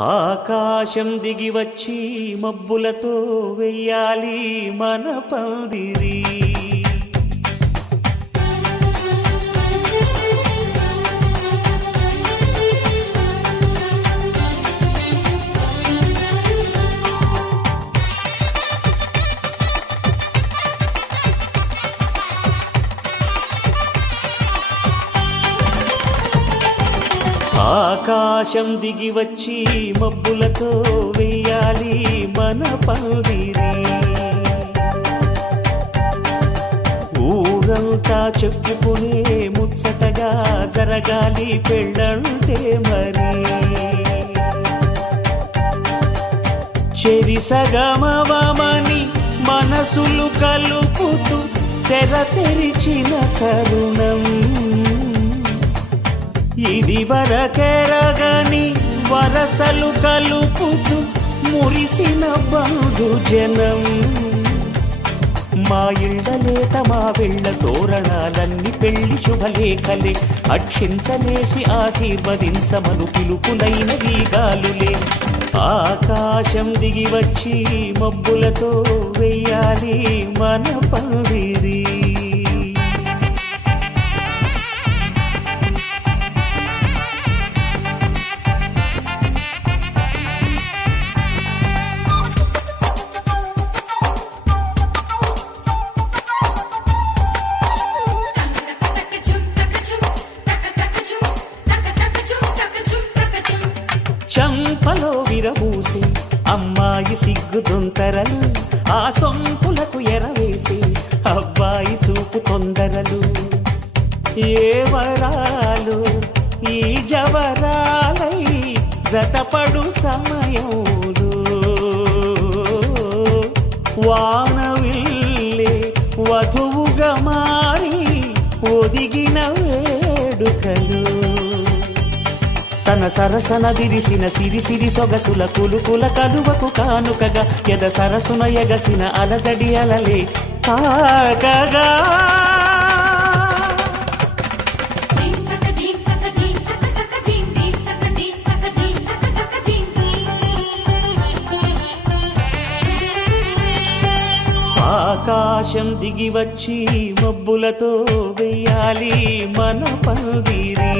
ఆకాశం దిగి వచ్చి మబ్బులతో వెయ్యాలి మన పందిరి. ఆకాశం దిగి వచ్చి మబ్బులతో వెయ్యాలి మన పందిరి. ఊరంతా చెప్పుకునే ముచ్చటగా జరగాలి పెళ్ళంటే మరి. చెరిసగమవమని మనసులు కలుపుతూ తెర తెరిచిన తరుణం ఇది వరకెరగని వరసలు కలుపుతూ మురిసిన బంధు జనం. మా ఇళ్ళలేత మా వెళ్ళ తోరణాలన్నీ పెళ్లి శుభలేఖలే. అక్షింతలేసి ఆశీర్వదించమను పిలుపులైన వీగాలులే. ఆకాశం దిగి వచ్చి మబ్బులతో వెయ్యాలి మన పందిరి. చంపలో విరబూసి అమ్మాయి సిగ్గు దొంతరలు, ఆ సొంపులకు ఎరవేసి అబ్బాయి చూపు తొందరలు. ఏ వరాలు ఈ జవరాలై జతపడు సమయంలో వానవిల్లే వధువుగా మారి ఒదిగిన వేడుకలు. తన సరసన విరిసిన సిరిసిరి సొగసుల కులుకుల కలువకు కానుకగా ఎద సరసున ఎగసిన అలజడి అలలే తాకగా. ఆకాశం దిగి వచ్చి మబ్బులతో వెయ్యాలి మన పందిరి.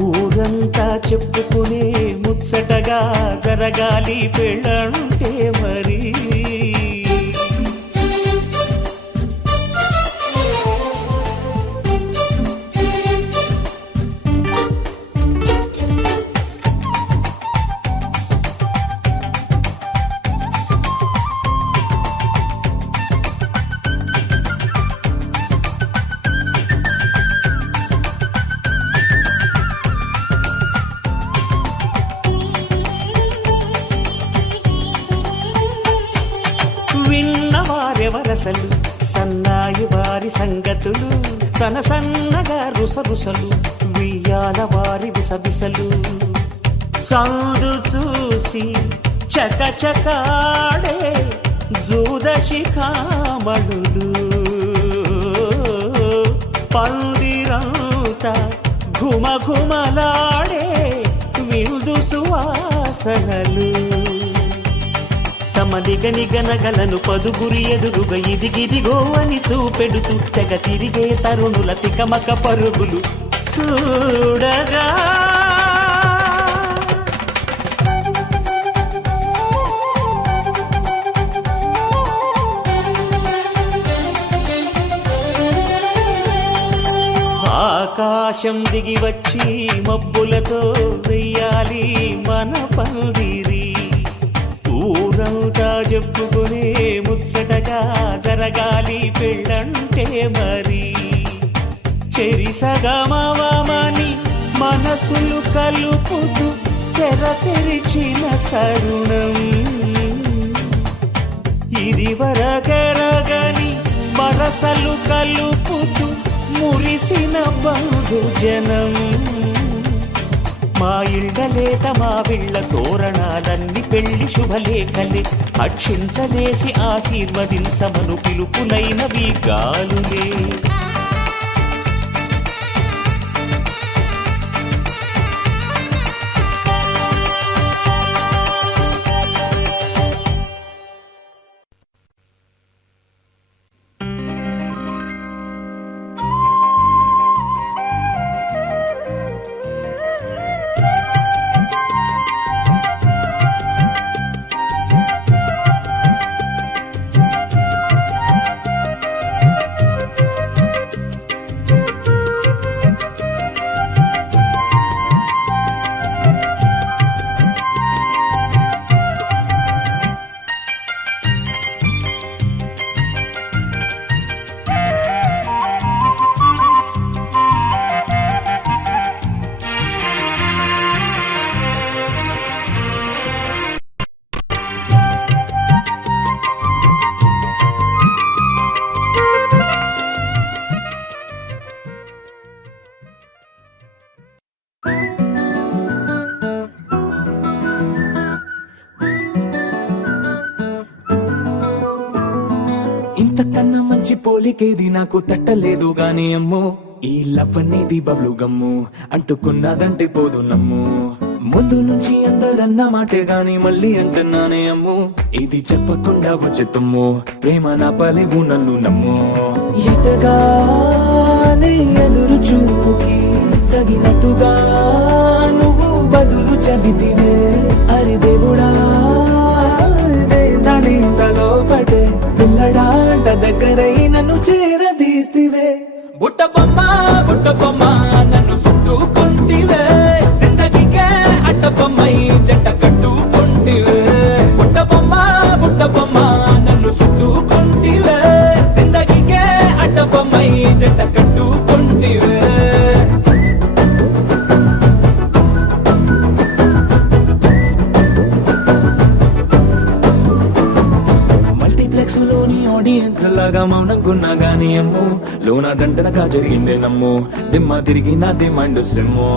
ఊరంతా చెప్పుకునే ముచ్చటగా జరగాలి పెళ్ళంటే మరి. విన్నవారెవరసలు సన్నాయి వారి సంగతులు, సనసన్నగా రుసరుసలు వియ్యాల వారి విసవిసలు. సందు చూసి చకచకాడే జూదశిఖామణులు, పందిరంతా ఘుమఘుమలాడే విందు సువాసనలు. తమ నిగనిగనగలను పదుగురి ఎదురుగా ఇదిగిదిగో అని చూపెడుతూ తెగ తిరిగే తరుణుల తికమక పరుగులు చూడగా. ఆకాశం దిగి వచ్చి మబ్బులతో వెయ్యాలి మన పందిరి. ఊరంతా చెప్పుకునే ముచ్చటగా జరగాలి పెళ్ళంటే మరి. చెరిసగమవమని మనసులు కలుపుతూ తెర తెరిచిన తరుణం ఇది వరకెరగని వరసలు కలుపుతూ మురిసిన బంధు జనం. మా ఇళ్ళలేత మా వెళ్ళ తోరణాలన్నీ పెళ్లి శుభలేఖలే. అక్షింతలేసి ఆశీర్వదించమను పిలుపులైన వీగాలులే. పోలికేది నాకు తట్టలేదు గాని అమ్మో ఈ లవ్ అనేది బబ్లు గమ్ము అంటుకున్నదంటే పోదు నమ్ము ముందు నుంచి అందరన్న మాటే గాని మళ్ళీ అంటున్నానే అమ్ము ఇది చెప్పకుండా వచ్చే తుమ్ము ప్రేమ నా పలేవు నన్ను నమ్ము ఎటగానే ఎదురు చూపుకి తగినట్టుగా నువ్వు బదులు చెబితివే అరే దేవుడా దానింతలో పడే పిల్లడాంట దగ్గరై నన్ను చేరదీస్తివే బుట్ట బొమ్మ నన్ను చుట్టుకుంటివే జిందగీకే అట్ట బొమ్మై జంట కట్టుకుంటివే బుట్ట బొమ్మ నన్ను చుట్టుకుంటివే జిందగీకే అట్ట బొమ్మై జంట కట్టుకుంటివే ఆడియన్స్ లాగా మౌనంకున్నా గానీ అమ్ము లోన దండనగా జరిగిందే నమ్ము దిమ్మ తిరిగి నా దిమ్మండు సిమ్ము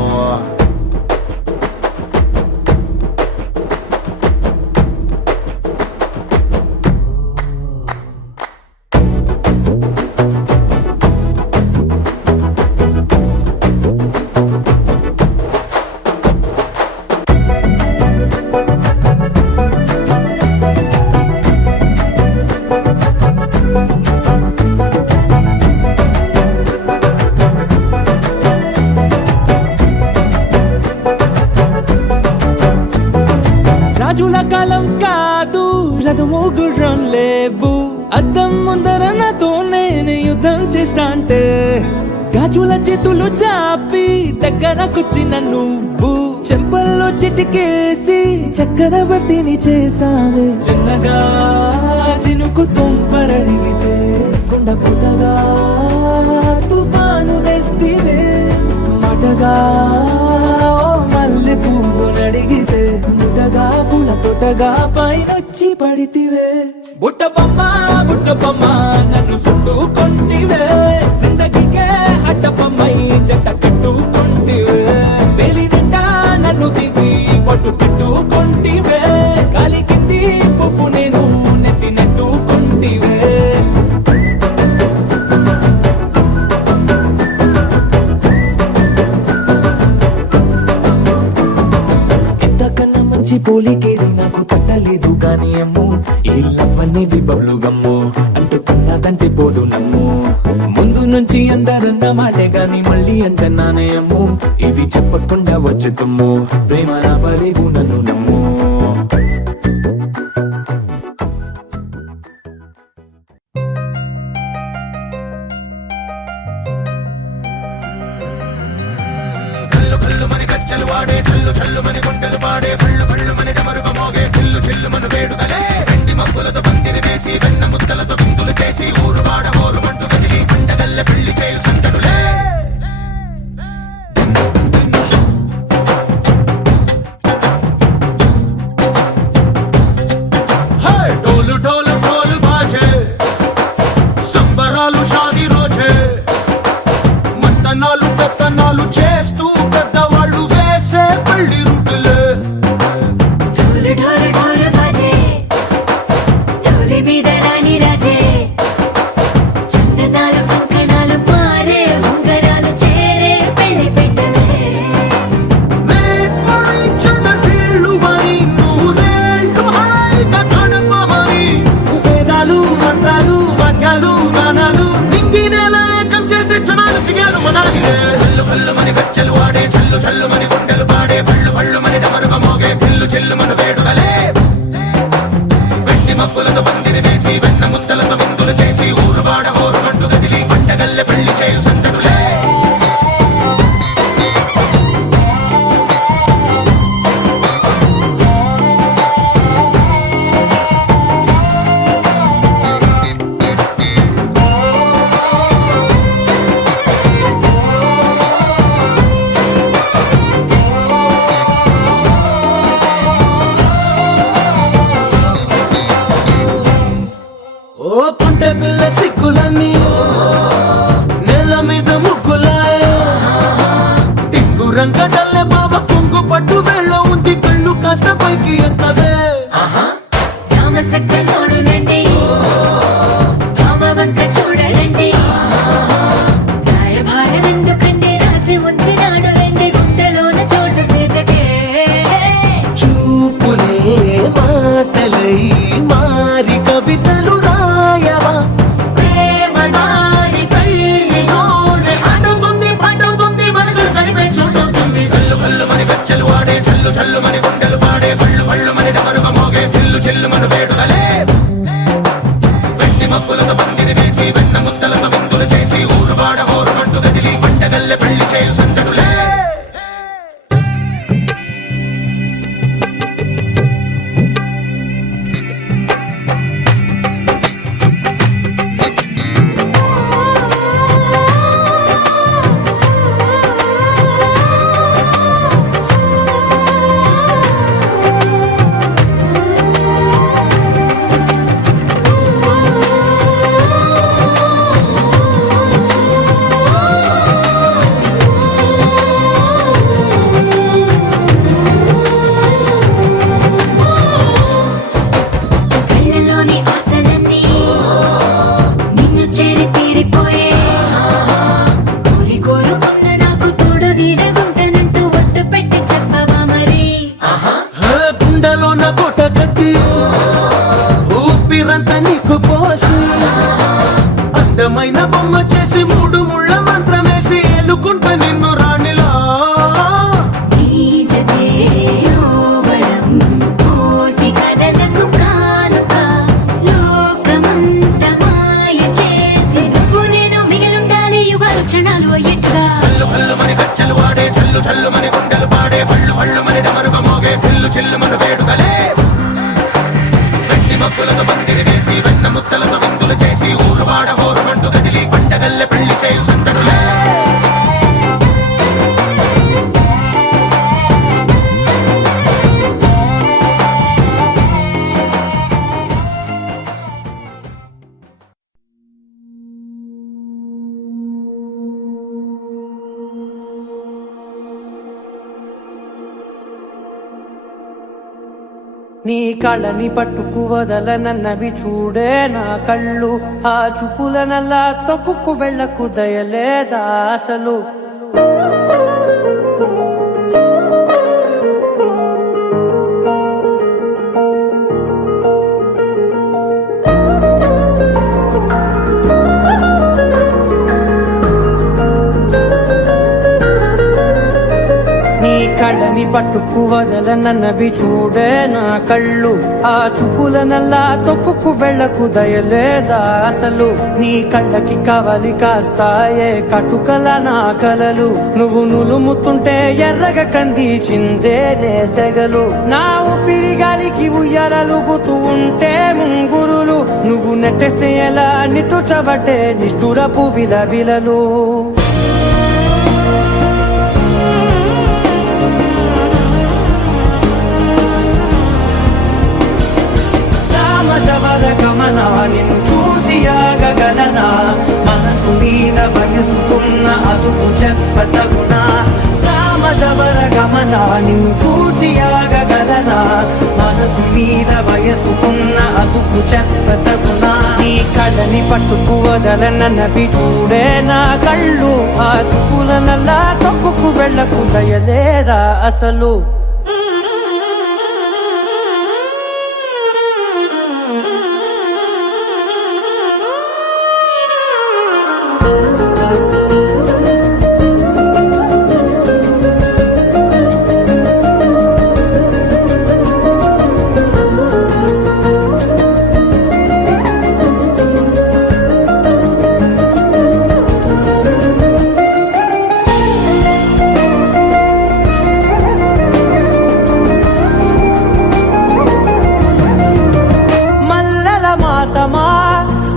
రాజుల కాలం కాదు రథము గుర్రం లేవు అద్దం ముందర నాతో నేను యుద్ధం చేస్తా అంటే గాజుల చేతులు చాపి దగ్గరకొచ్చిన నువ్వు చెంపల్లో చిటికేసి చక్రవర్తిని చేసావే చిన్నగా చినుకు తుంపరడిగితే కొండ పుతగా తుఫాను తెస్తివే మాటగా మల్లె పువ్వు నడిగితే ముదగా పూల తోటగా పైనొచ్చి పడితివే బుట్ట బొమ్మ నన్ను చుట్టుకుంటివే జిందగీకే అడ్డ బొమ్మై జంట కట్టుకుంటివే వేలి నిండా నన్ను తీసి పట్టు పెట్టుకుంటివే గాలి కింది పువ్వు నేను నెత్తినట్టుకుంటివే పోలికేది నాకు తట్టలేదు గాని అమ్ము ఈ లవ్ అనేది బబ్లు గమ్ము అంటుకున్నదంటే పోదు నమ్ము ముందు నుంచి అందరన్న మాటే గాని మళ్ళీ అంటున్నానే అమ్ము ఇది చెప్పకుండా వచ్చే తుమ్ము ప్రేమ నా పలేవు నన్ను నమ్ము వాడే చల్లు మని గుండెలు పాడే పళ్ళు మని డమరుగ మోగే చిల్లు మను వేడుదలే వెండి మబ్బులతో పందిరి వేసి వెన్న ముద్దలతో బిందులు చేసి ఊరు వాడ మోరు మంటు కదిలి పండగల్లె పెళ్లి చేయు సందడులే డోలు డోలు డోలు బాజే సంబరాలు షాది రోజే మత్తనాలు పెత్తనాలు చేస్తూ పెద్దవాళ్ళు వేసే పెళ్లి రుట్టులే ढोल ढोल ढोल बाजे ढोली మీద రాణి రాజే చందనాలు కంకణాలు మారే ఉంగరాలు చేరే పెళ్లి పెట్టలే మేల్వని నూరేళ్ళు హాయిగా గడపమని వేదాలు మంత్రాలు వాక్యాలు గానాలు నింగినేల ఏకం చేసే క్షణాలు చిగారు మనాలిలే కళ్ళు మని గచ్చలు వాడే చల్లు మని గుండెలు పాడే పళ్ళు మని డమరుగ మోగే చిల్లు మను వేడుదలే వెండి మబ్బులతో పందిరి వేసి వెన్న ముద్దలతో విందులు చేసి ఊరు వాడ ఊరు మంటు గదిలి పంటగల్లె పెళ్లి చేయు సందడులే ఓ పంట పిల్ల సిక్కులని నెల మీద ముగ్గులాయ టింగు రంగడల్లే బాబా కుంగు పట్టు వెళ్ళ ఉంది కళ్ళు కాస్త పైకి ఎత్తదే జామ సక్క నోడులండి కామ వంక చూడలండి పాటలు పాడే పళ్ళు పళ్ళు మరి డమరుగ మోగే పిల్లు చిల్లు మన వేడుకలే వెండి మబ్బులతో పందిరి వేసి వెన్న ముత్తలతో విందులు చేసి ఊరు వాడ ఊరు మంటు కదిలి పంటగల్లె పెళ్లి చేయు సందడులే నీ కళ్ళని పట్టుకు వదలనన్నవి చూడే నా కళ్ళు ఆ చూపులనల్లా తొక్కుకు వెళ్ళకు దయలేదా అసలు కళ్ళని పట్టుకు వదలనన్నవి చూడే నా కళ్ళు ఆ చూపులనల్లా తొక్కుకు వెళ్ళకు దయలేదా అసలు నీ కళ్ళకి కవలి కాస్తాయే కటుకల నా కలలు నువ్వు నులుముతుంటే ఎర్రగ కంది చిందే నేసెగలు నా ఊపిరి గాలికి ఉయ్యాలలుగుతూ ఉంటే ముంగురులు నువ్వు నెట్టేస్తే ఎలా నిట్టుచబట్టే నిష్ఠురపు విలవిలలు గమనా నిన్ను చూసి ఆగగలనా మనసు మీద వయసుకున్న అదుపు చెప్పతగునా సామజవర గమనా నిన్ను చూసి ఆగగలనా మనసు మీద వయసుకున్న అదుపు చెప్పతగునా నీ కళ్ళని పట్టుకు వదలనన్నవి చూడే నా కళ్ళు ఆ చూపులనల్లా తొక్కుకు వెళ్ళకు దయలేరా అసలు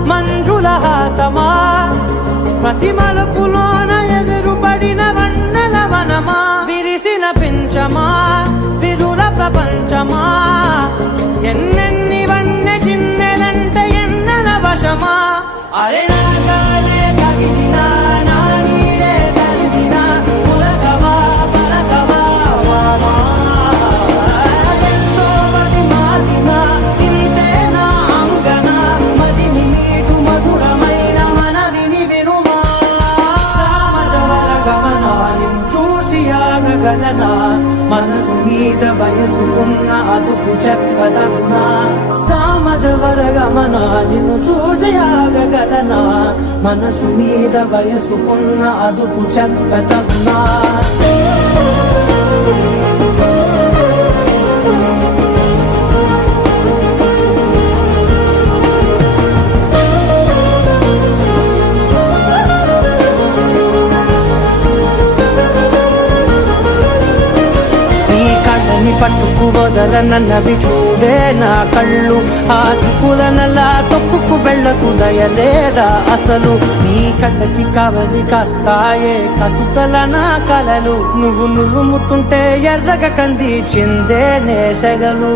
మంజుల హాసమా ప్రతి మలుపులోన ఎదురుపడిన వన్నెల వనమా విరిసిన పించమా విరుల ప్రపంచమా ఎన్నెన్ని వన్నె చిన్నెలంటే ఎన్నెల వశమా అరే నాగాలే కగిలినా నా నీడే తరిమినా పులకవా పలకవా వామా మనసు మీద వయసుకున్న అదుపు చెప్పదగునా సామజవర గమనా నిన్ను చూసి ఆగగలనా మనసు మీద వయసుకున్న అదుపు చెప్పదగునా పట్టుకు వదలనన్నవి చూడే నా కళ్ళు ఆ చూపులనల్లా తొక్కుకు వెళ్ళకు దయలేదా అసలు నీ కళ్ళకి కవలి కాస్తాయే కటుకల నా కలలు నువ్వు నులుముతుంటే ఎర్రగ కంది చిందే నేసెగలు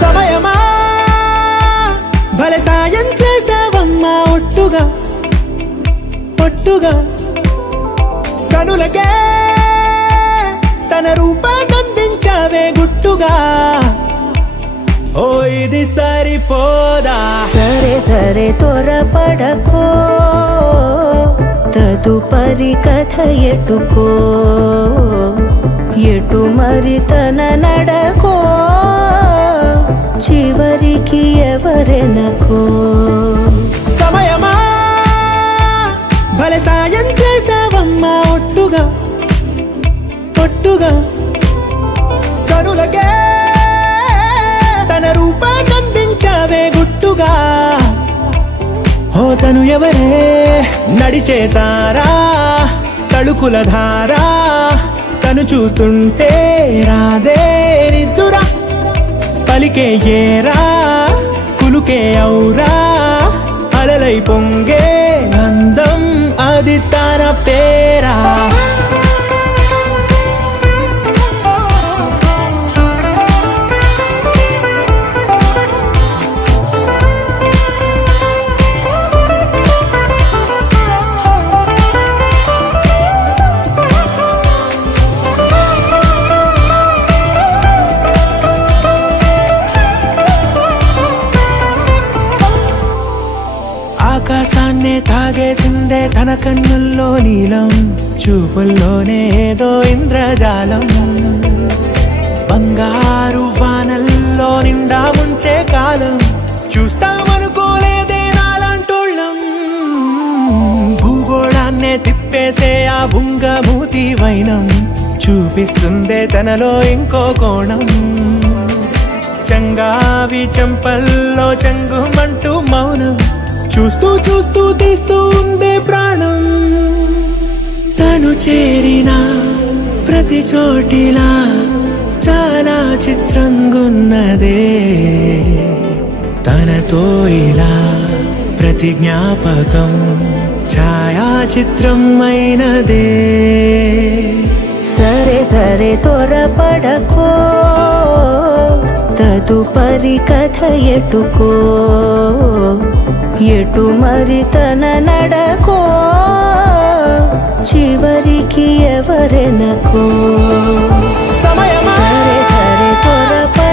సమయమా భలే సాయం చేసావమ్మా ఒట్టుగా ఒట్టుగా కనులకే తన రూపాన్నందించావే గుట్టుగా ఓ ఇది సరిపోదా సరే సరే త్వరపడకో తదుపరి కథ ఎటుకో ఎటు మరి తన నడకో చివరికి ఎవరెనకో సమయమా భలే సాయం చేసావమ్మా ఒట్టుగా ఒట్టుగా కనులకే తన రూపాన్నందించావే గుట్టుగా ఓ తను ఎవరే నడిచే తారా తడుకుల ధారా తను చూస్తుంటే రాదే నిద్దురా పలికే ఏరా కులుకే ఔరా అలలై పొంగే అందం అది తన పేరా ఆకాశాన్నే తాగేసిందే తన కన్నుల్లో నీలం చూపుల్లోనే ఏదో ఇంద్రజాలం బంగారు వానల్లో నిండా ఉంచే కాలం చూస్తామనుకోలేదే నాలాంటోళ్ళం భూగోళాన్నే తిప్పేసే ఆ బుంగమూతి వైనం చూపిస్తుందే తనలో ఇంకో కోణం చంగావి చెంపల్లో చెంగుమంటూ మౌనం చూస్తూ చూస్తూ తీస్తూ ఉందే ప్రాణం తను చేరిన ప్రతి చోటిలా చాలా చిత్రంగున్నదే తనతో ఇలా ప్రతి జ్ఞాపకం ఛాయాచిత్రం అయినదే సరే సరే త్వరపడకో తదుపరి కథ ఎటుకో ఎటు మరి తన నడకో చివరికి ఎవరెనకో సరే సరే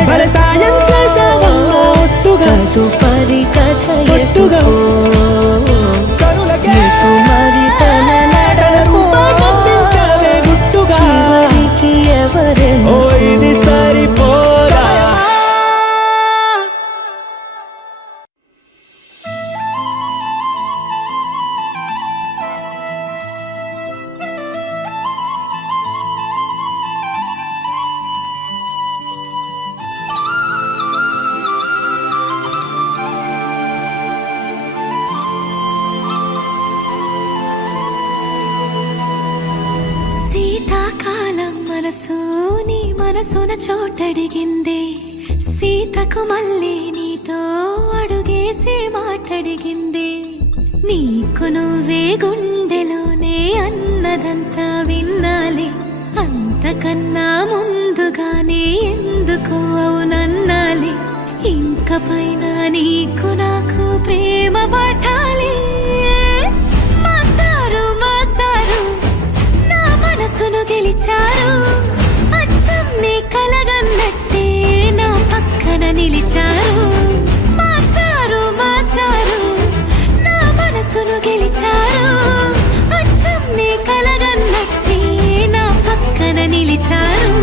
భలే సాయం చేసావమ్మా ఒట్టుగా తదుపరి కథ ఒట్టుగా ఎటుకో ఎటు మరి తన నడకో గుట్టుగా చివరికి ఓ ఎవరెనకో ఇది సరిపోదా శీతాకాలం మనసు నీ మనసున చోటడిగిందే సీతకు మళ్ళీ నీతో అడుగేసి మాటడిగిందే నీకు నువ్వే గుండెలోనే అన్నదంతా విన్నాలే అంతకన్నా ముందుగానే ఎందుకు అవునన్నాలే ఇంక పైన నీకు నాకు ప్రేమ పాఠాలే మాస్టారు మాస్టారు నా మనసును గెలిచారు అచ్చం నీ కలగన్నట్టే నా పక్కన నిలిచారు మాస్టారు మాస్టారు నా మనసును గెలిచారు అచ్చం నీ కలగన్నట్టే నా పక్కన నిలిచారు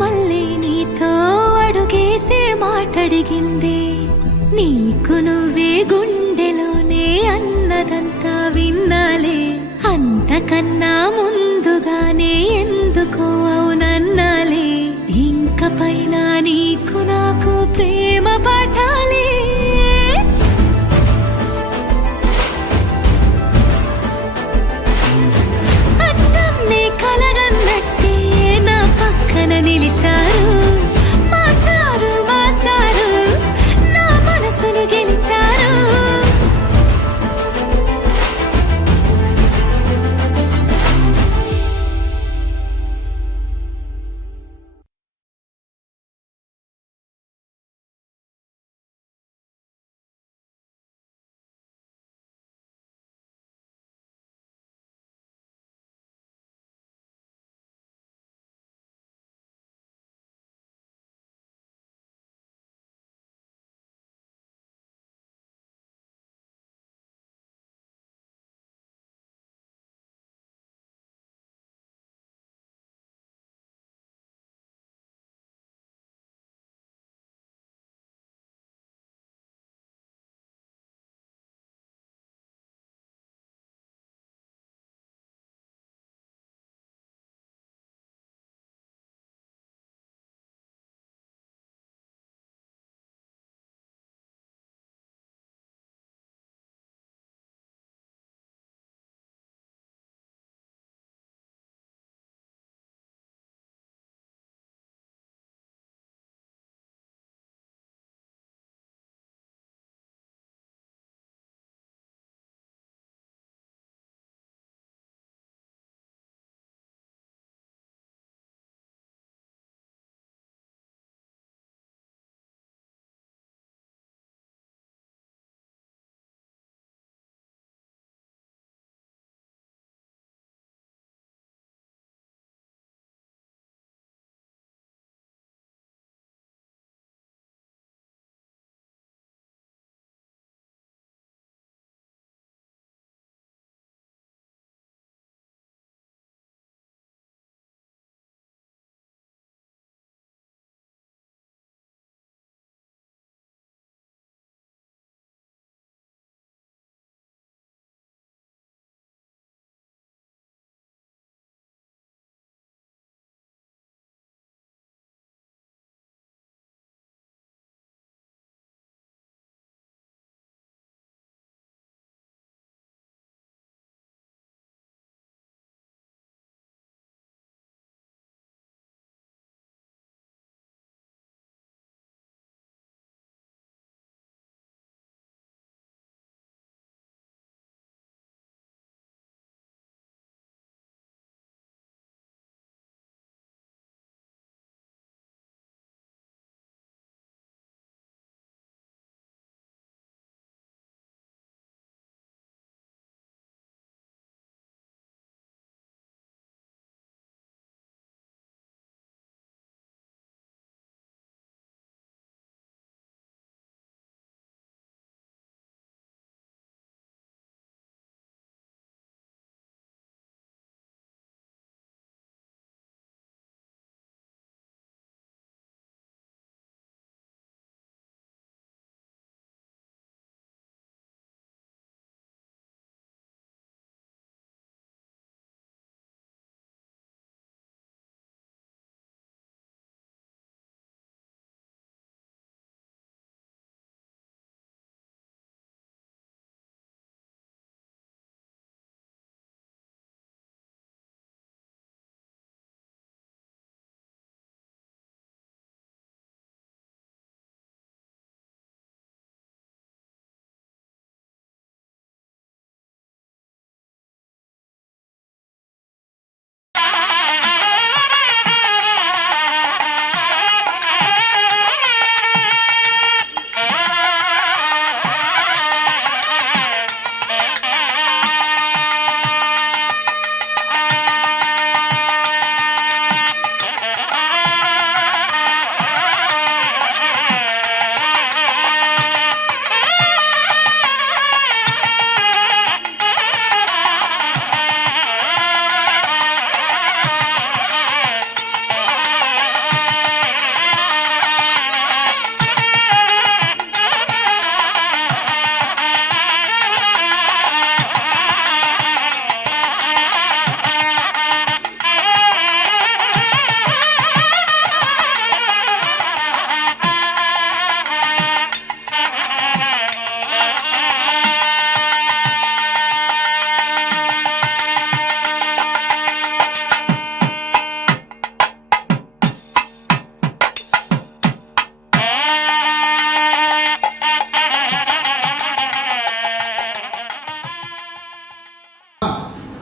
మళ్ళీ నీతో అడుగేసే మాటడిగింది నీకు నువ్వే గుండెలోనే అన్నదంతా విన్నాలే అంతకన్నా ముందుగానే ఎందుకో అవునన్నాలే ఇంక పైన నీకు నాకు ప్రేమ పాఠాలే అచ్చం నీ కలగన్నట్టే నా పక్కన నిలిచారు మాస్టారు నా మనసును గెలిచారు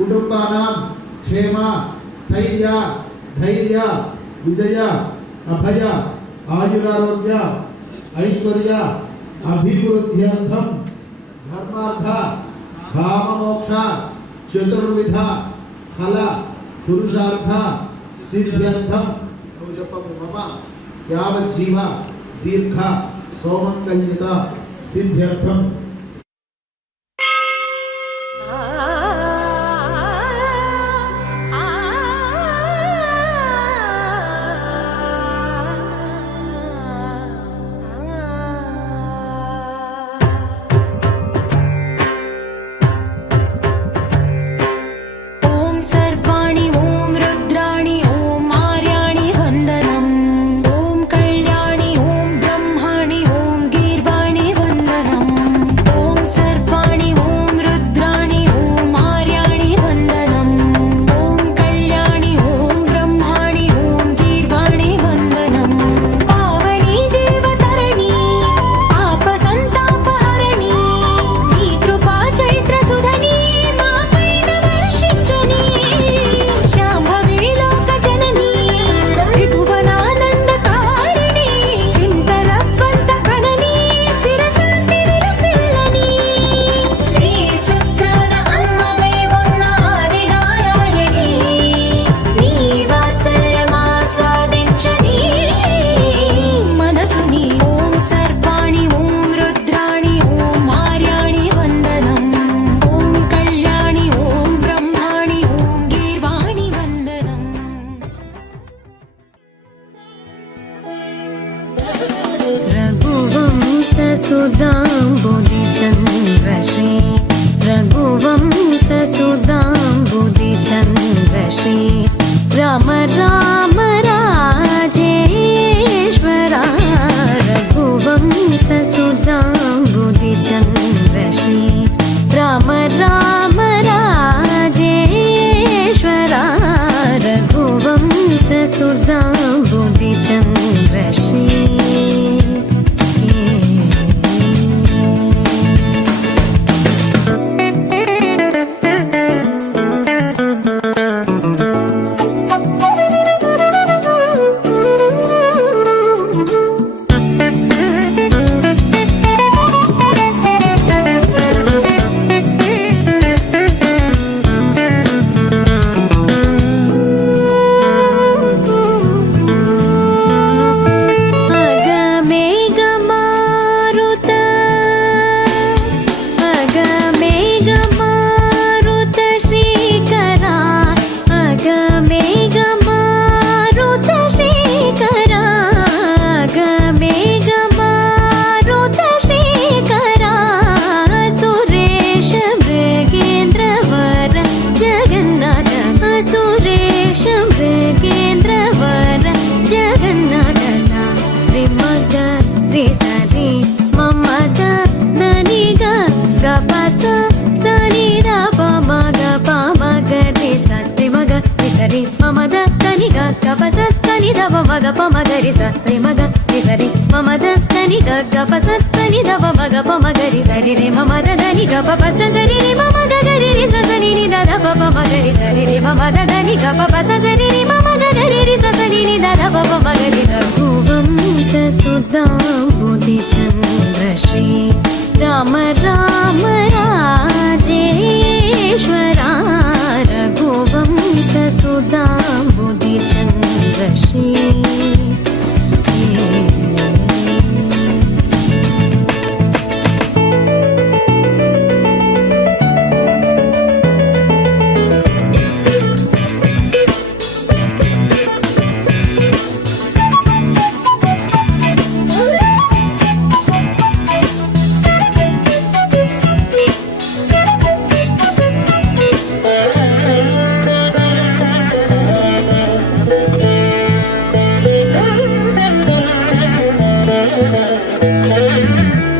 కుటుంబానాం క్షేమ స్థైర్య ధైర్య విజయ అభయ ఆయురారోగ్య ఐశ్వర్య అభివృద్ధ్యర్థం ధర్మార్థ కామమోక్ష చతుర్విధ ఫల పురుషార్థ సిద్ధ్యర్థం నువ్వు చెప్పము మమ యావజ్జీవ దీర్ఘ సౌమంగళ్యత సిద్ధ్యర్థం रघुवंशसुधाम्बुधिचन्द्रश्री रघुवंशसुधाम्बुधिचन्द्रश्री राम राम राजेश्वरा रघुवंशसुधाम्बुधिचन्द्रश्री राम राम राजेश्वरा रघुवंशसुधाम्बुधिचन्द्रश्री మగ పమగరి సరి మగ సరి మమద దని గ పసని దవ మగ పమగరి సరి రే మమద దని గ పస సరి రే మమద గరి రి సని ని దద పమగరి సరి రే మమద దని గ పస సరి రే మమద గరి రి సని ని దద పమగరి రఘువంశ సుధాంబుధిచంద్రశ్రీ రామ రామ రాజేశ్వరా రఘువంశ సుధాంబుధిచంద్రశ్రీ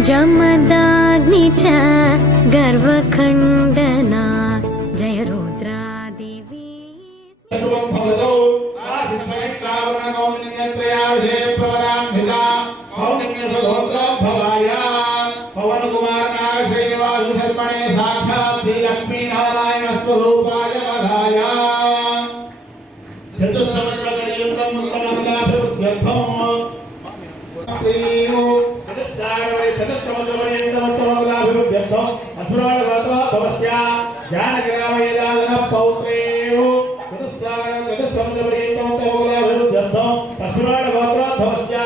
जमदाग्नि च गर्वखण्डना जय रुद्रा देवी शुभं भवतु आशिष्मैत्रावरणगौण्यत्रयार्धे प्रवरान्विता कौण्डिन्यसुगोत्र भवाय पवनकुमार नागशैवासुशर्मणे साक्षात् श्रीलक्ष्मीनारायणस्वरूपाय చతుస్సంవత్సరపర్యంతమోత్తమగులాభివృద్ధ్యర్థం అస్మరాళగోత్రో భవస్య జానకిరామయేదాదన పౌత్రేయో చతుస్సంవత్సరపర్యంతమోత్తమగులాభివృద్ధ్యర్థం అస్మరాళగోత్రో భవస్య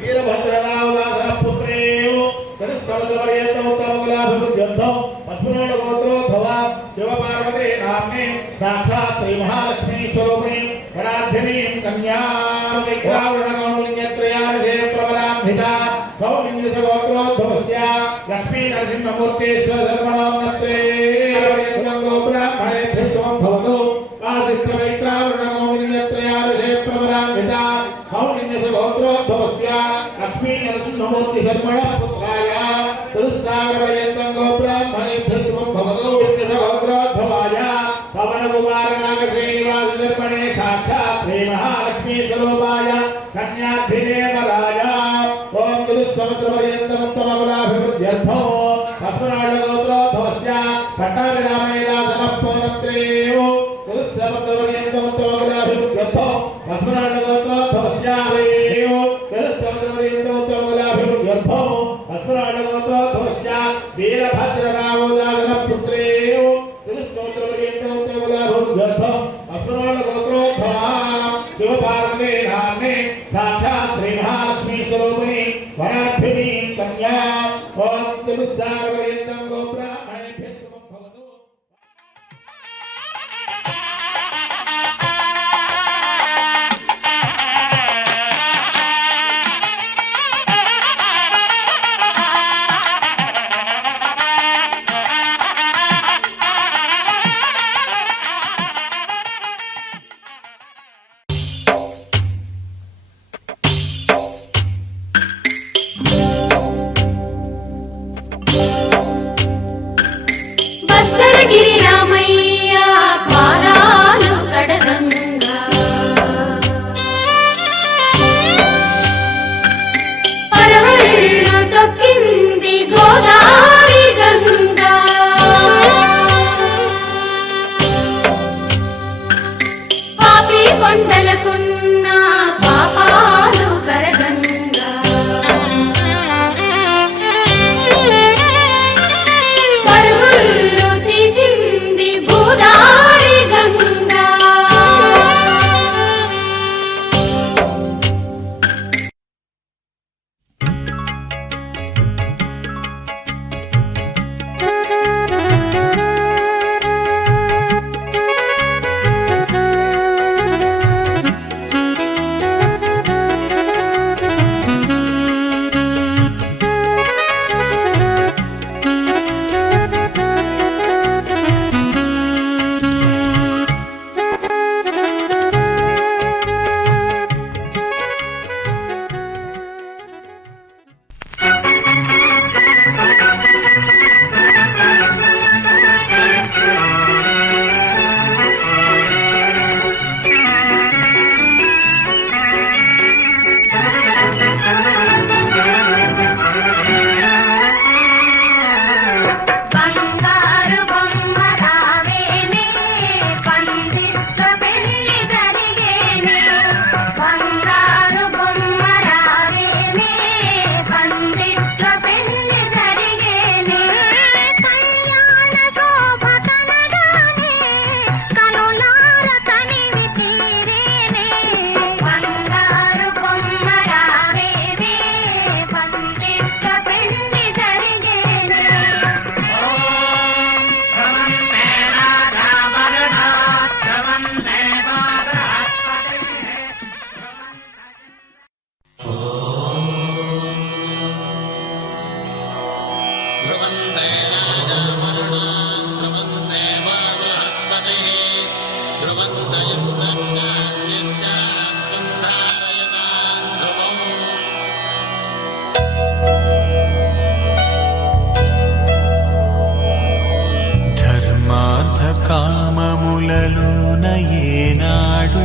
వీరభద్రరావుదాసన పుత్రేయో చతుస్సంవత్సరపర్యంతమోత్తమగులాభివృద్ధ్యర్థం అస్మరాళగోత్రో భవ శివపార్వతే నామ్నే సాక్షాత్ శ్రీ మహాలక్ష్మీ స్వరూపిణి వరాధ్యనీం కన్యా గౌలింగోత్రోద్భవస్య లక్ష్మీ నరసింహమూర్తేశ్వర ధర్మణోన్నత్రే బ్రాహ్మణేభ్యः శుభం భవతు ఆదిత్యమైత్రావృణగౌలింగత్రయారుషేప్రవరాన్విత గౌలింగోత్రోద్భవస్య లక్ష్మీ నరసింహమూర్తి శర్మణ పుత్రాయ చతుస్సాగరపర్యంతం గోబ్రాహ్మణేభ్యः శుభం భవతు గోత్రోద్భవాయ పవనకుమారనాగ శ్రీనివాస దర్పణే సాక్షాత్ శ్రీ మహాలక్ష్మీ స్వరూపాయ కన్యాధిదేవరాయ ఓం చతుస్సంవత్సరపర్యంతముత్తమగులాభివృద్ధ్యర్థం అస్మరాళగోత్రోద్భవస్య పట్టాభిరామయేదాసన పౌత్రేయో చతుస్సంవత్సరపర్యంతముత్తమగులాభివృద్ధ్యర్థం అస్మరాళగోత్రోద్భవస్య చతుస్సంవత్సరపర్యంతముత్తమగులాభివృద్ధ్యర్థం అస్మరాళగోత్రోద్భవస్య వీరభద్రరావుదాసన పుత్రేయో చతుస్సంవత్సరపర్యంతముత్తమగులాభివృద్ధ్యర్థం అస్మరాళగోత్రోద్భవ శివపార్వతే నామ్నే సాక్షాత్ శ్రీ మహాలక్ష్మీ స్వరూపిణి వరాధ్యనీం కన్యా ఓం చతుస్సాగరపర్యంతం గోబ్రాహ్మణేభ్యः శుభం భవతు. భద్రగిరి రామయ్య పాదాలు కడగంగా పరవళ్ళు తొక్కింది గోదావరి గంగా పాపి కొండలకున్న పాపాలు కరగంగా పరుగులు తీసింది గోదావరి గంగా బంగారు బొమ్మ రావేనే పందిట్ల పెళ్లి జరిగేనే బంగారు బొమ్మ రావేనే పందిట్ల పెళ్లి జరిగేనే కళ్యాణ శోభ కనగానే కనులార కనివి తీరేనే బంగారు బొమ్మ రావేనే పందిట్ల పెళ్లి జరిగేనే ధర్మార్థ కామములలోన ఏనాడు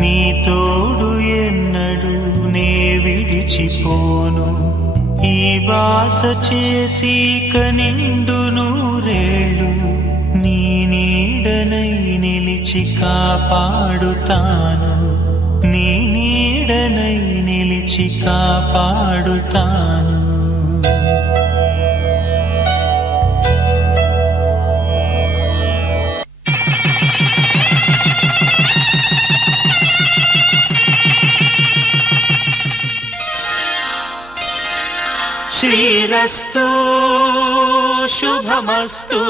నీ తోడు ఎన్నడు నే విడిచిపోను ఈ బాస చేసి కనిండు నూరేళ్ళు నీ నీడనై నిలిచి కాపాడుతాను నీ నీడనై నిలిచి నిలిచి కాపాడుతాను. శ్రీరస్తు శుభమస్తు,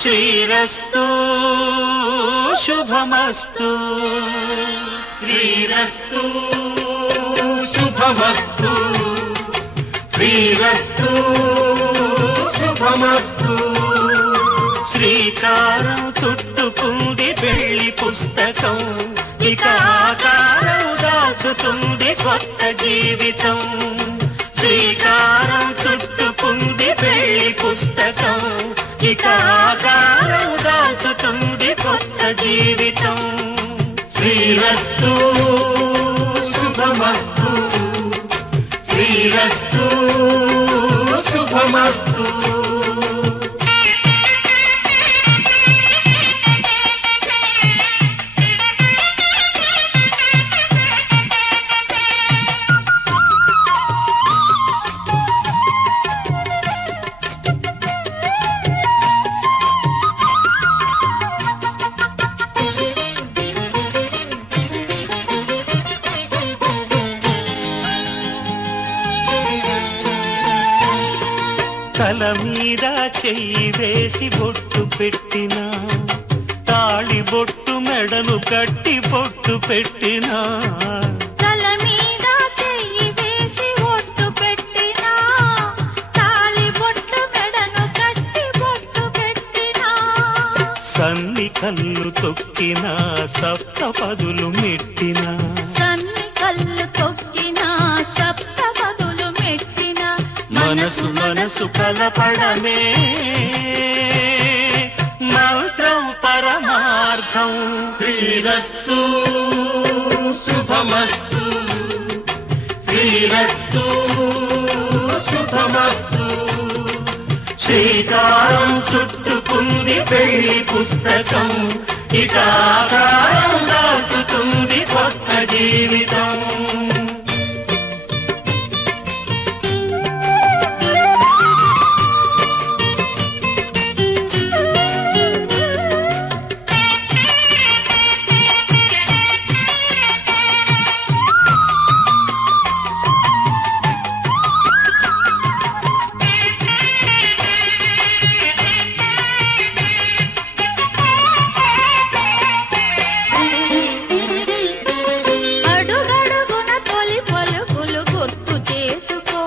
శ్రీరస్తు శుభమస్తు, శ్రీరస్తు శుభమస్తు, శ్రీరస్తు శుభమస్తు. శ్రీకారం చుట్టుకుంది పెళ్లి పుస్తకం, ఇక ఆకారం దాచుతుంది కొత్త జీవితం. శ్రీకారం చుట్టుకుంది పెళ్లి పుస్తకం, ఇక ఆకారం దాచుతుంది కొత్త జీవితం. శ్రీరస్తు శుభమస్తు, శ్రీరస్తు శుభమస్తు. తల మీద చెయ్యి వేసి బొట్టు పెట్టినా, తాళి బొట్టు మెడను కట్టి బొట్టు పెట్టినా, తల మీద చెయ్యి వేసి బొట్టు పెట్టినా, తాళి బొట్టు మెడను కట్టి బొట్టు పెట్టినా, సన్ని కళ్ళు తొక్కినా సప్త పదులు మెట్టినా, సన్ని కళ్ళు తొక్కినా సప్త పదులు మెట్టినా, మనసు మనసు కలపడమే మంత్రం పరమార్థం. శ్రీరస్తు శుభమస్తు, శ్రీరస్తు శుభమస్తు. శ్రీకారం చుట్టుకుంది పెళ్లి పుస్తకం, ఇక ఆకారం దాచుతుంది కొత్త జీవితం. అడుగడుగున తొలి పలుకులు గుర్తు చేసుకో,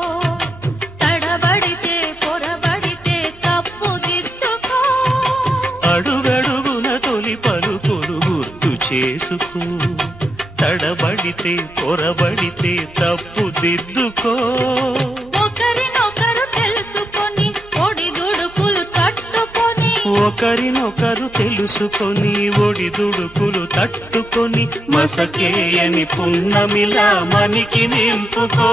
తడబడితే పొరబడితే తప్పు దిద్దుకో. అడుగడుగున తొలి పలుకులు గుర్తు చేసుకో, తడబడితే పొరబడితే తప్పు దిద్దుకో. ఒకరినొకరు తెలుసుకొని ఒడిదుడుకులు తట్టుకొని, ఒకరినొకరు తెలుసుకొని ఒడిదుడుకులు తట్టుకొని, మసకేయని పున్నమిలా మనికి నింపుకో.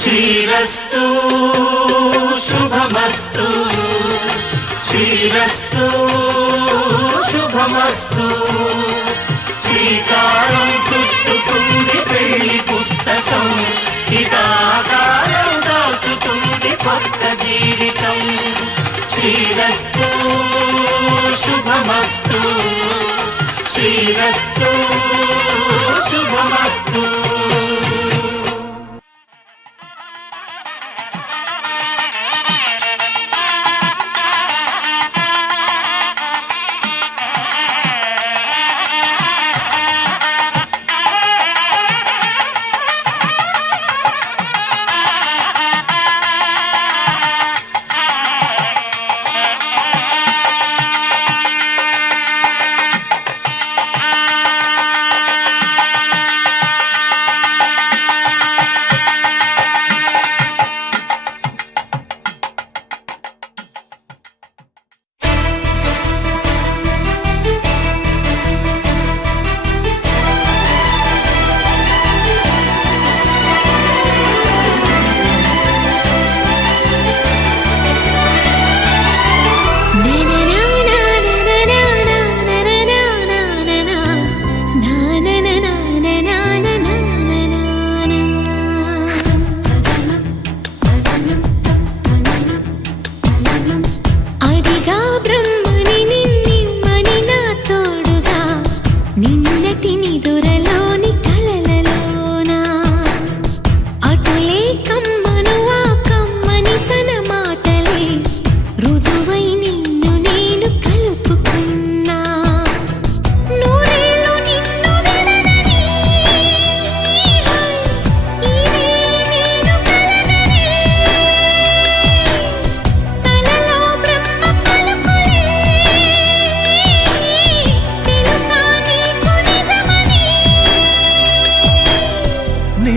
శ్రీరస్తు శుభమస్తు, శ్రీరస్తు శుభమస్తు. శ్రీకారం చుట్టుకుంది పెళ్లి పుస్తకం, ఇక ఆకారం దాచుతుంది కొత్త జీవితం. శ్రీరస్తు శుభమస్తు, శ్రీరస్తు శుభమస్తు.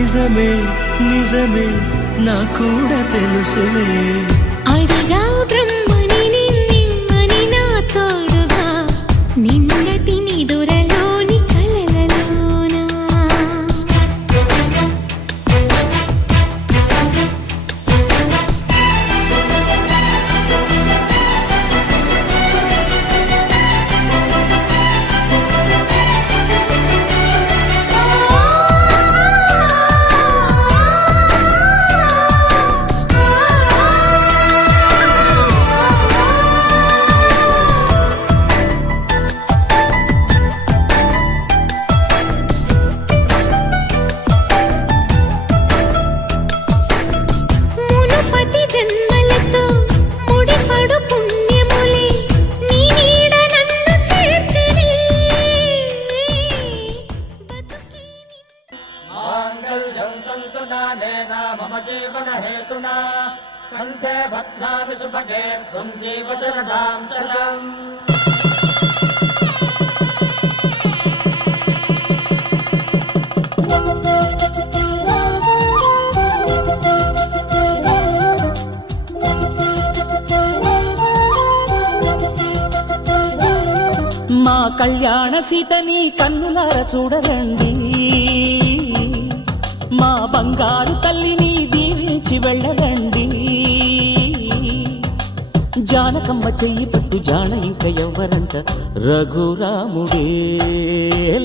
నిజమే నిజమే నా కూడా తెలుసులే అడిగా బ్రహ్మని నిన్నని నా తోడుగా నిన్నటి నిదురలోని కలలలోనా మునుపటి జన్మలతో ముడిపడు పుణ్యములే నీ నీడ నన్ను చేర్చిని బతుకి మాంగళ్యం తంతునా నేనా మమ జీవన హేతునా కంఠే బధ్నామి సుభగే త్వం జీవ శరదాం శతం మా కళ్యాణ సీతని కన్నులార చూడరండి మా బంగారు తల్లిని దీవించి వెళ్ళరండి జానకమ్మ చెయ్యి పట్టు జాన ఇంక ఎవ్వరంట రఘురాముడే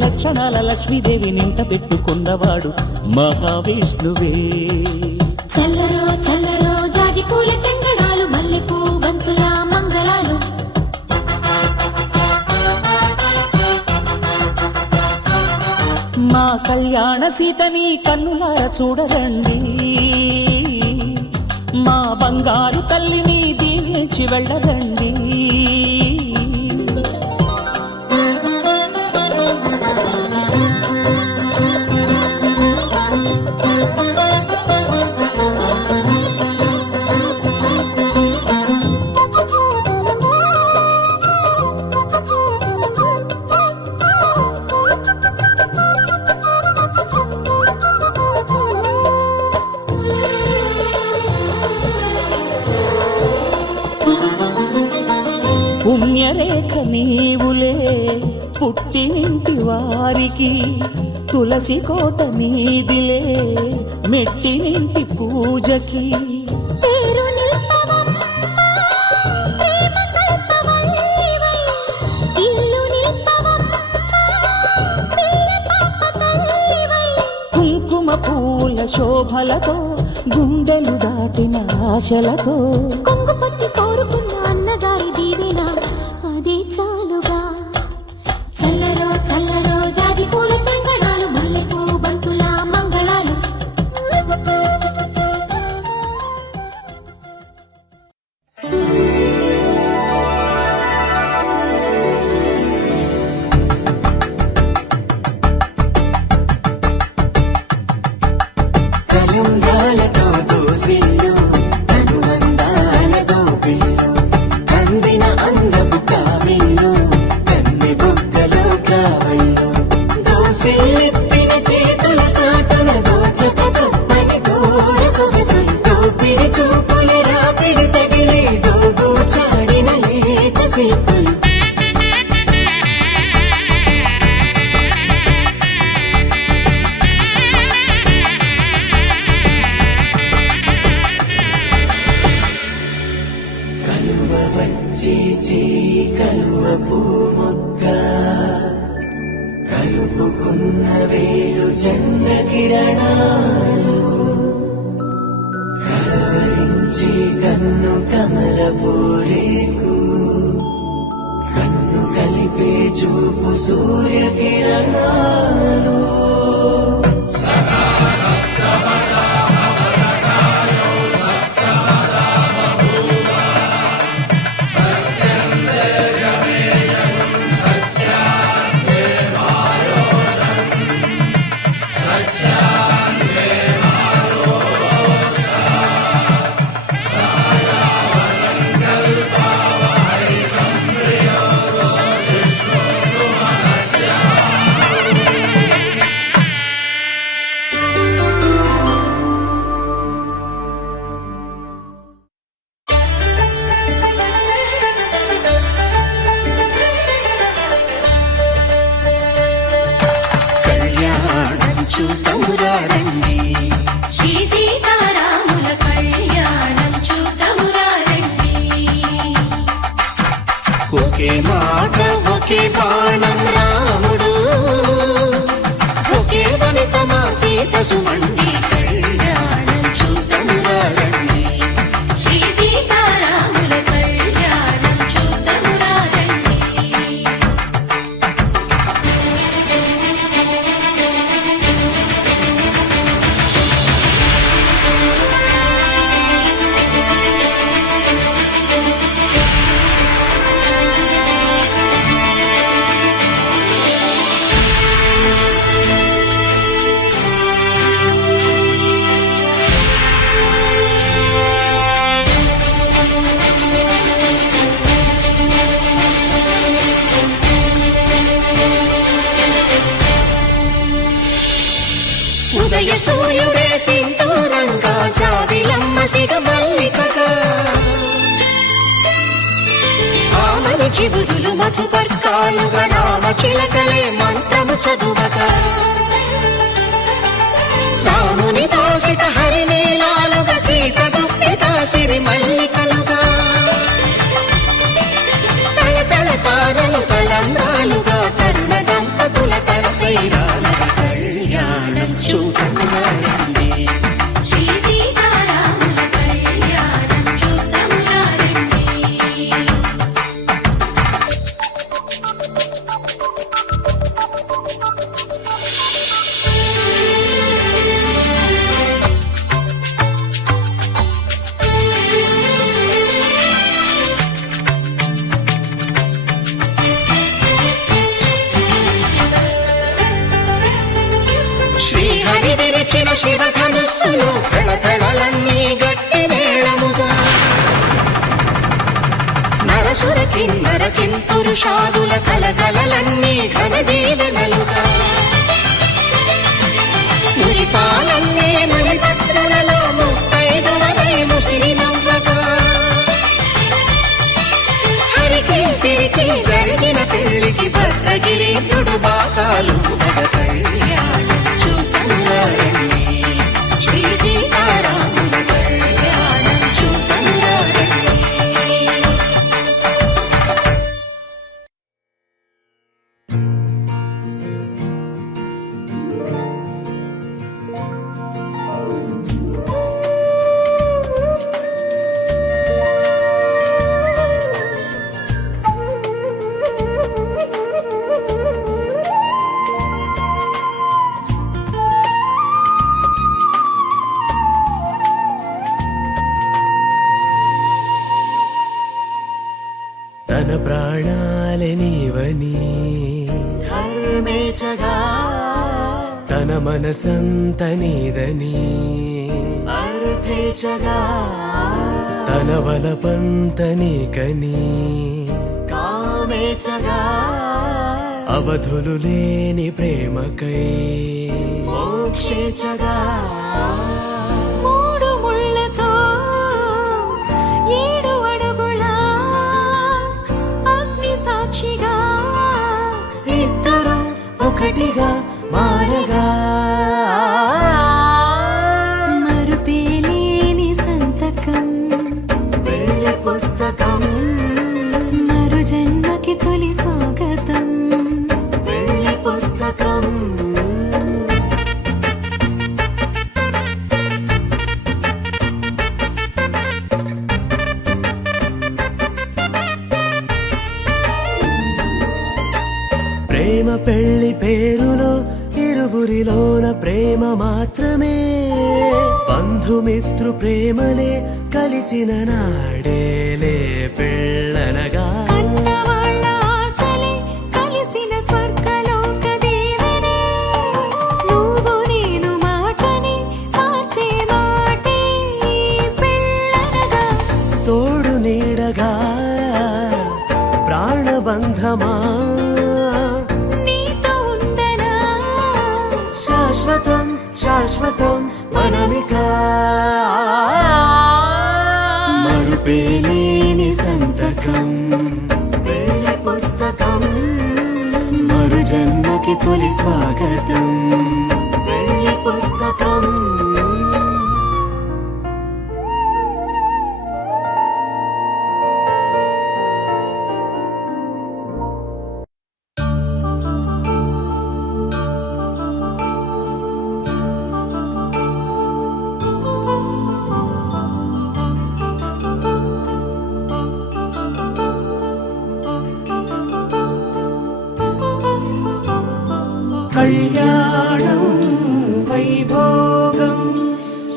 లక్షణాల లక్ష్మీదేవి నింట పెట్టుకున్నవాడు మహావిష్ణువే చల్లరో చల్లరో జాజి పూల చెంగడాలు మల్లెపూ బంతుల మంగళాలు మా కళ్యాణ సీతని కన్నులార చూడరండి మా బంగారు తల్లిని దీవించి వెళ్ళరండి పుణ్యరేఖ నీవులే పుట్టినింటి వారికి తులసి కోట నీదిలే మెట్టినింటి పూజకి పేరు నిల్పవమ్మ ప్రేమ కల్పవల్లివై ఇల్లు నిల్పవమ్మ పిల్ల పాప తల్లివై కుంకుమ పూల శోభలతో గుండెలు దాటిన ఆశలతో కొంగు పట్టి కోరుకున్న అన్నగారి దీవెన అదే చాలుగా చల్లరో చల్లరో జాజి పూల చెంగడాలు మల్లెపూ బంతుల మంగళాలు కలంగాలతో దోసిల్లు తనువందాలతో పిల్లు అందిన అందపు కావిల్లు కన్ని బుగ్గలో కావళ్ళు దోసిల్లెత్తిన చేతుల చాటున దోచక తప్పని దూర సొగసు దోపిడి చూపుల రాపిడి తగిలి దోబూచాడిన లేత సేపులు కలువ వచ్చి చేయి కలువ పూమొక్క కలుపుకున్న వేలు చంద్రకిరణాలు కలవరించి కన్ను కమల పూరేకు కన్ను కలిపే చూపు సూర్యకిరణాలు చూతమురా రండి. శ్రీ సీతారాముల కళ్యాణం చూతమురా రండి. ఒకే మాట ఒకే బాణం రాముడు, ఒకే వనిత మా సీత సుమండి కళ్యాణం చూతమురా రండి. శ్రీ సీతారాముల కళ్యాణం చూతమురా రండి. ఉదయ సూర్యుడే సింధూరంగా జాబిలమ్మ సిగ మల్లికగా, ఆమని చివురులు మధుపర్కాలుగా రామ చిలకలే మంత్రము చదువగా, రాముని దోసిట హరినీలాలుగా సీత గుప్పిట సిరి మల్లికలుగా, తల తల తారలు తలంబ్రాలుగా కరుణ దంపతుల తల తీరాలుగా కళ్యాణం చూతమురా రండి. శ్రీ సీతారాముల కళ్యాణం చూతమురా రండి. శ్రీహరి విరిచిన శివధనుస్సులు కళకళలన్నీ గట్టి మేళముగా, నరసుర కిన్నర కింపురుషాదుల కలకలలన్నీ ఘన దీవెనలుగా, మురిపాలన్నీ మలిపత్రులలో ముత్తైదువలై ముసిరి నవ్వగా, హరికి సిరికి జరిగిన పెళ్లికి భద్రగిరీపుడు బాకాలు కళ్యాణం చూతమురా రండి. శ్రీ సీతారాముల కళ్యాణం చూతమురా రండి. తన ప్రాణాలే నీవని ధర్మేచగా తన మనసంత నీదని అర్థేచగా తన వలపంత నీకని కామేచగా అవధులు లేని ప్రేమకై మోక్షేచగా మూడు ముళ్ళతో 7 అడుగుల అగ్ని సాక్షిగా ఇద్దరు ఒకటిగా మారగా మరుపేలేని సంతకం పెళ్లి పుస్తకం మరు జన్మకి తొలి స్వాగతం పెళ్లి పుస్తకం ప్రేమ పెళ్లి పేరులో ఇరువురిలోన ప్రేమ మాత్రమే బంధుమిత్రు ప్రేమనే కలిసిన నాడేలే పెళ్ళనగా కన్నవాళ్ళ ఆశలే కలిసిన స్వర్గలోక దేవనే నువ్వు నేను మాటని మార్చే మాటే పెళ్ళనగా తోడు నీడగా ప్రాణబంధమా నీతో ఉండనా శాశ్వతం శాశ్వతం మనమిక మరుపేలేని సంతకం పెళ్లి పుస్తకం మరు జన్మకి తొలి స్వాగతం పెళ్లి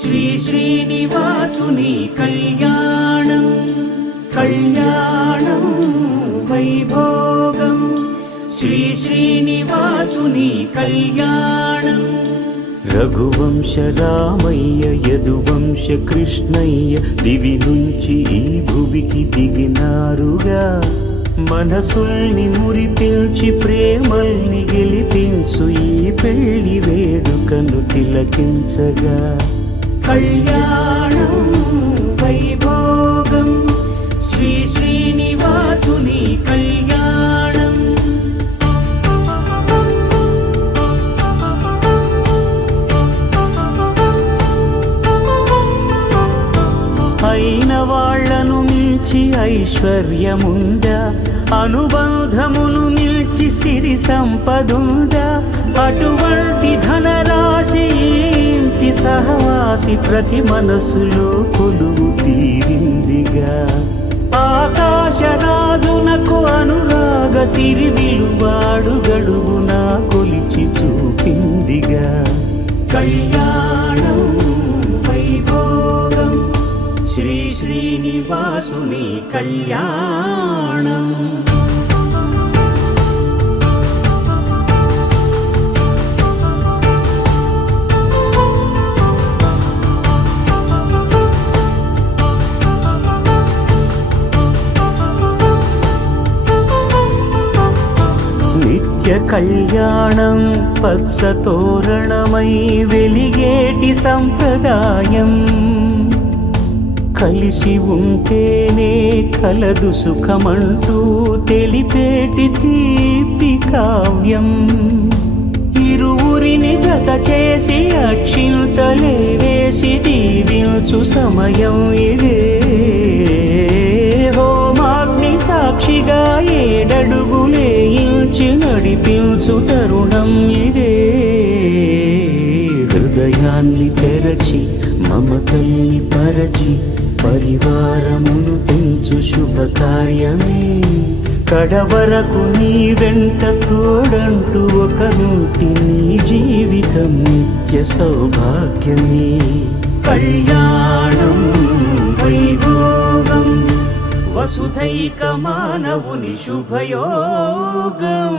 శ్రీ శ్రీనివాసుని కళ్యాణం కళ్యాణం వైభోగం శ్రీ శ్రీనివాసుని కళ్యాణం రఘువంశ రామయ్య యదువంశ కృష్ణయ్య దివి నుంచి ఈ భువికి దిగినారుగా మనసుల్ని మురిపించి ప్రేమల్ని గెలిపించు ఈ పెళ్లి వేడుకను తిలకించగా కళ్యాణం వైభోగం శ్రీ శ్రీనివాసుని కళ్యాణం అయిన వాళ్లను మించి ఐశ్వర్యముందా అనుబంధమును మిల్చి సిరి సంపదుందా అటువంటి ధనరాశి ఇంటి సహవాసి ప్రతి మనసులో కొలువు తీరిందిగా ఆకాశరాజునకు అనురాగ సిరి విలువాడు గడువునా కొలిచి చూపిందిగా కళ్యాణం వైభోగం శ్రీ శ్రీనివాసుని కళ్యాణం నిత్య కళ్యాణం పచ్చ తోరణమై వెలిగేటి సంప్రదాయం కలిసి ఉంటేనే కలదు సుఖమంటూ తెలిపేటి తీపి కావ్యం ఇరువురిని జత చేసి అక్షింతలే వేసి దీవించు సమయం ఇదే హోమాగ్ని సాక్షిగా ఏడడుగులే ఇంచి నడిపించు తరుణం ఇదే హృదయాన్ని తెరచి మమతల్ని పరచి పరివారమును పెంచు శుభకార్యమే కడవరకు నీ వెంట తోడంటూ ఒకరుంటి నీ జీవితం నిత్య సౌభాగ్యమే కళ్యాణం వైభోగం వసుధైక మానవుని శుభయోగం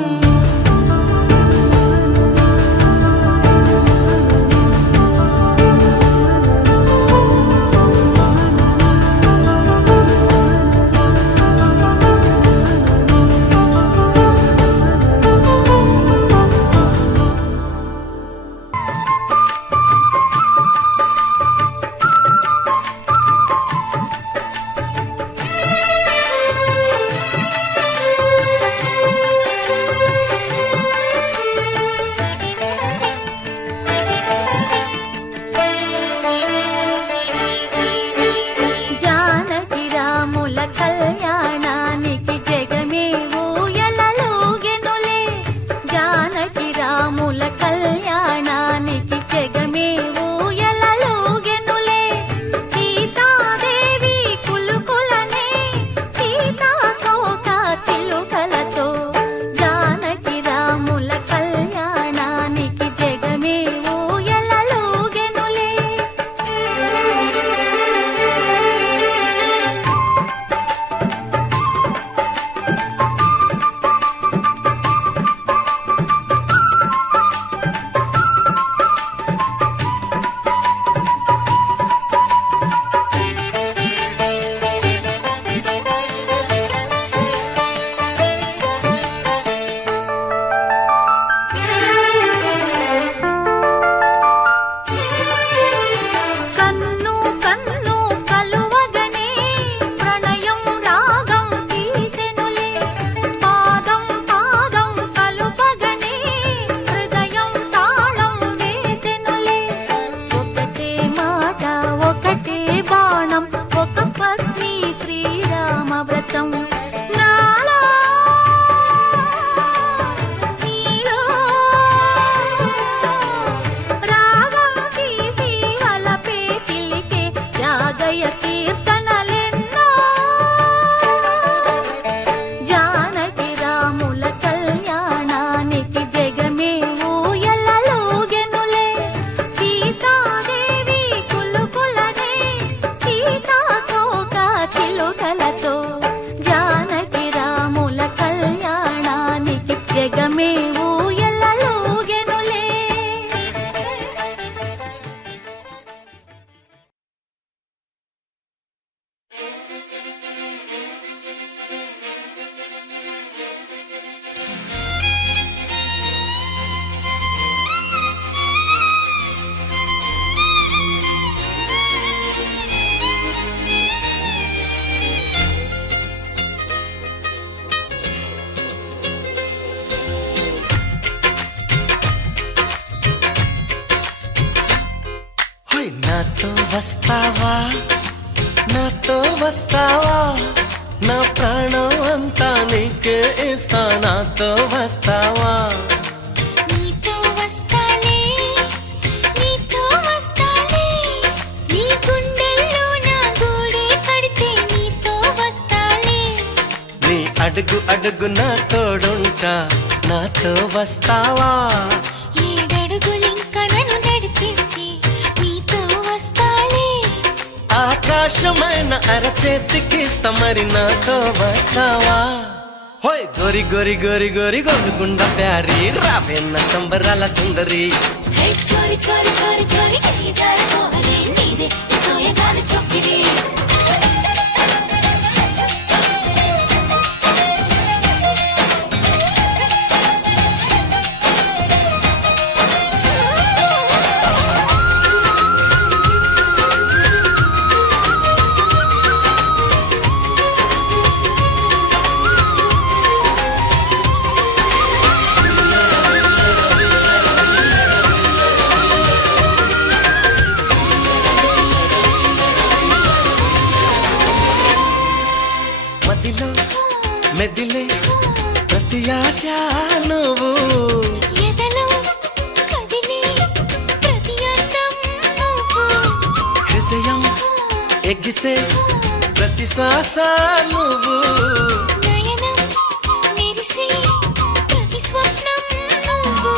నాతో వస్తావా నాతో వస్తావా నా ప్రాణం అంతా నీకే ఇస్తా నాతో వస్తావా నీతో వస్తాలే నీతో వస్తాలే నీ గుండెల్లో నా గూడే కడితే నీతో వస్తాలే నీ అడుగు అడుగు నా తోడుంటా నాతో వస్తావా ఏడడుగులింక నన్ను నడిపిస్తే నీతో వస్తాలే ఆకాశమైన అరచేతికిస్తా మరి నాతో వస్తావా హోయ్ గోరి గోరి గోరి గోరి గోలుగుండ ప్యారి రావేన్న సంబరాల సుందరి హే చోరి చోరి చోరి చోరి చెయ్యి జారిపోవనే నీదే సోయగాలు చొక్కిరి మదిలో మెదిలే ప్రతి ఆశ నువ్వు ఎదలో కదిలే ప్రతి అందం నువ్వు హృదయం ఎగిసే ప్రతి శ్వాస నువ్వు నయనం మెరిసే ప్రతి స్వప్నం నువ్వు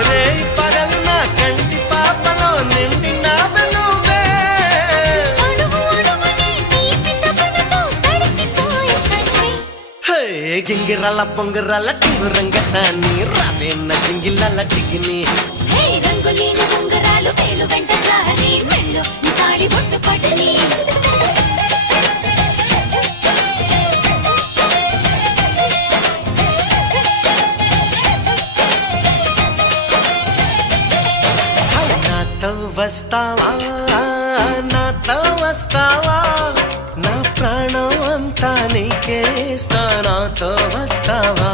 రే పగల్ నా కంటి పాపలో నిండిన వెలుగే అడుగు అడుగుని తీపి తపనతో తడిసిపోయే తండ్రి హే గింగిరాల పొంగరాల టింగురంగ సాని రావేన్న జింగిలాల చిగిని హే రంగులేని ఉంగరాలు వేలు వెంట జారి మెళ్ళో తాళి బొట్టు పడని నాతో వస్తావా నాతో వస్తావా నా ప్రాణం అంతా నీకే ఇస్తా నాతో వస్తావా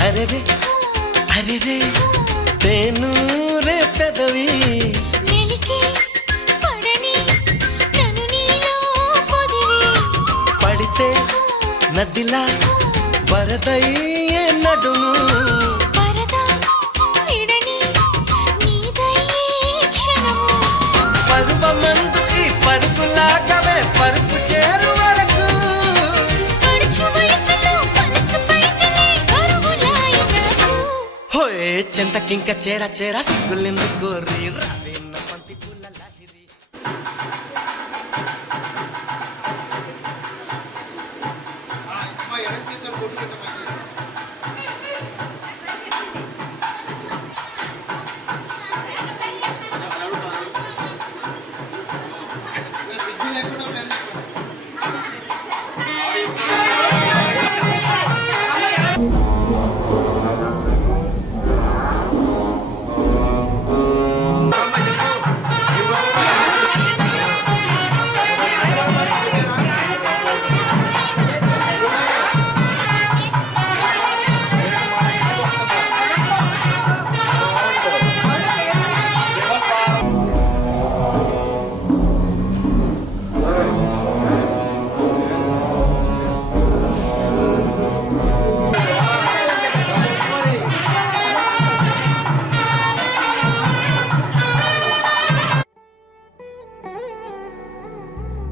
అరెరే అరెరే తేను రే పెదవి మెలికి పడని నన్ను నీలో పొదివి పడితే నదిలా వరదయ్యే నడుము పరదా విడని నీదయ్యే క్షణము పరువమందు ఈ పరుగులాగవే పరుపు చేరు వరకు పడుచు వయసులో పలుచు పైటలే కరువులాయి నాకు హోయ్ చింతకింక చేర చేర సిగ్గులెందు కోరి రావేన్న పంతి పూల లాహిరి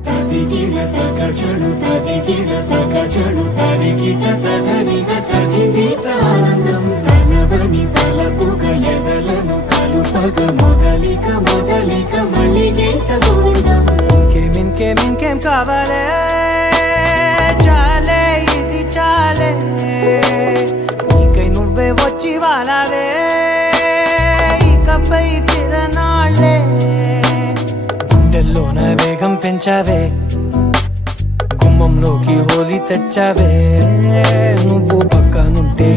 ತದಿಗಿಡ ತಗ ಚಳು ತದಿಗಿಡ ತಗ ಚಳು ತರಿಗಿಟ ತದರಿನ ತದಿದೀಟ ಆನಂದಂ తలవని తలపుగ ఎదలను కలుపగ మొదలిక మొదలిక మళ్ళీ గీత గోవిందం ఇంకేం కావాలే చాలే ఇది చాలే నీకై నువ్వే వచ్చి వాలావే ఇకపై పెంచావే గుమ్మంలోకి హోలీ తెచ్చావే నువ్వు పక్కనుంటే